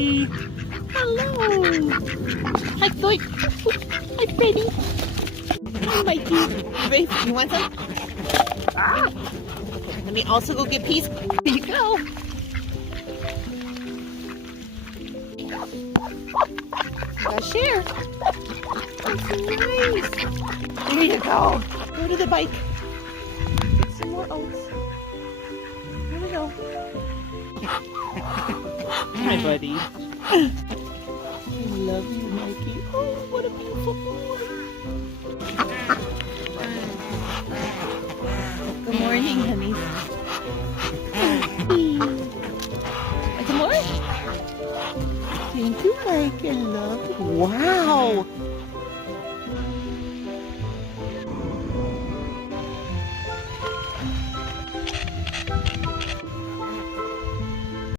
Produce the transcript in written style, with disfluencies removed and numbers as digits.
Hi. Hello. Hi, Zoe. Hi, baby. Hi, Mikey. Babe, you want some? Ah. Okay, let me also go get peas. Here you go. You gotta share. That's nice. There you go. Go to the bike. Get some more oats. Here we go. Hi, buddy. I love you, Mikey. Oh, what a beautiful boy. Good morning, honey. Good morning. Thank you, Mike. I love you. Wow.